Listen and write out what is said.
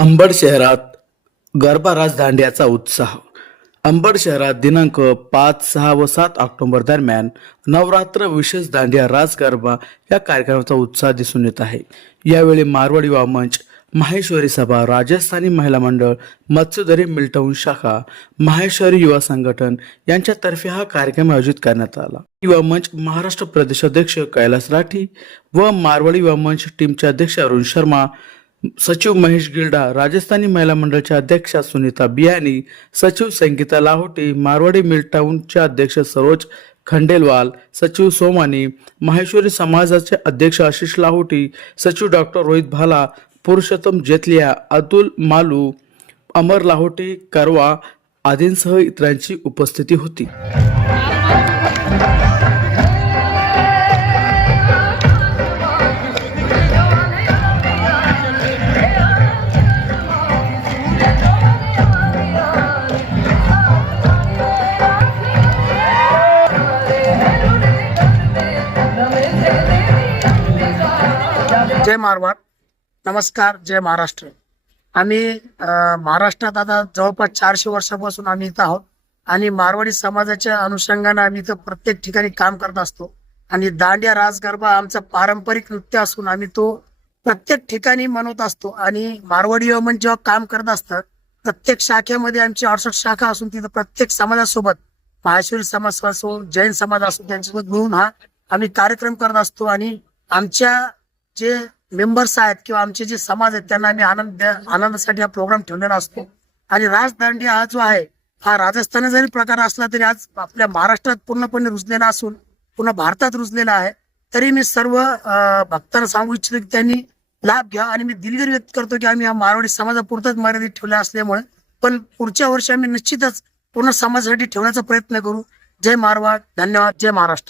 अंबड शहरात गरबा राजदांड्याचा उत्साह. अंबड शहरात दिनांक पाच सहा व सात ऑक्टोबर दरम्यान नवरात्र विशेष दांडिया राज गरबा या कार्यक्रमाचा उत्साह दिसून येत आहे. यावेळी मारवाडी युवा मंच माहेश्वरी सभा राजस्थानी महिला मंडळ मत्स्यदरी मिल्टौन शाखा माहेश्वरी युवा संघटन यांच्यातर्फे हा कार्यक्रम आयोजित करण्यात आला. युवा मंच महाराष्ट्र प्रदेशाध्यक्ष कैलास राठी व मारवाडी युवा मंच टीमचे अध्यक्ष अरुण शर्मा सचिव महेश गिल्डा राजस्थानी महिला मंडळच्या अध्यक्षा सुनीता बियानी सचिव संगीता लाहोटी मारवाडी मिल टाऊनच्या अध्यक्ष सरोज खंडेलवाल सचिव सोमानी माहेश्वरी समाजाचे अध्यक्ष आशिष लाहोटी सचिव डॉक्टर रोहित भाला पुरुषोत्तम जेतलिया अतुल मालू अमर लाहोटी करवा आदींसह इतरांची उपस्थिती होती. जय मारवाड. नमस्कार जय महाराष्ट्र. आम्ही महाराष्ट्रात आता जवळपास चारशे वर्षापासून आम्ही इथं आहोत. आणि मारवाडी समाजाच्या अनुषंगाने आम्ही इथं प्रत्येक ठिकाणी काम करत असतो. आणि दांडिया रास गरबा आमचं पारंपरिक नृत्य असून आम्ही तो प्रत्येक ठिकाणी मनवत असतो. आणि मारवाडी वमन जेव्हा काम करत असतं प्रत्येक शाखेमध्ये आमची अडसष्ट शाखा असून तिथं प्रत्येक समाजासोबत माहेश्वरी समाज असो जैन समाज असो त्यांच्यासोबत मिळून हा आम्ही कार्यक्रम करत असतो. आणि आमच्या जे मेंबर्स आहेत किंवा आमचे जे समाज आहेत त्यांना आम्ही आनंद द्या- आनंदासाठी हा प्रोग्राम ठेवलेला असतो. आणि राजदांडी हा जो आहे हा राजस्थानात जरी प्रकार असला तरी आज आपल्या महाराष्ट्रात पूर्णपणे रुजलेला असून पूर्ण भारतात रुजलेला आहे तरी मी सर्व भक्तांना सांगू इच्छितो की त्यांनी लाभ घ्या. आणि मी दिलगिरी व्यक्त करतो की आम्ही हा मारवाडी समाजापुरताच मर्यादित ठेवला असल्यामुळे पण पुढच्या वर्षी आम्ही निश्चितच पूर्ण समाजासाठी ठेवण्याचा प्रयत्न करू. जय मारवाड. धन्यवाद. जय महाराष्ट्र.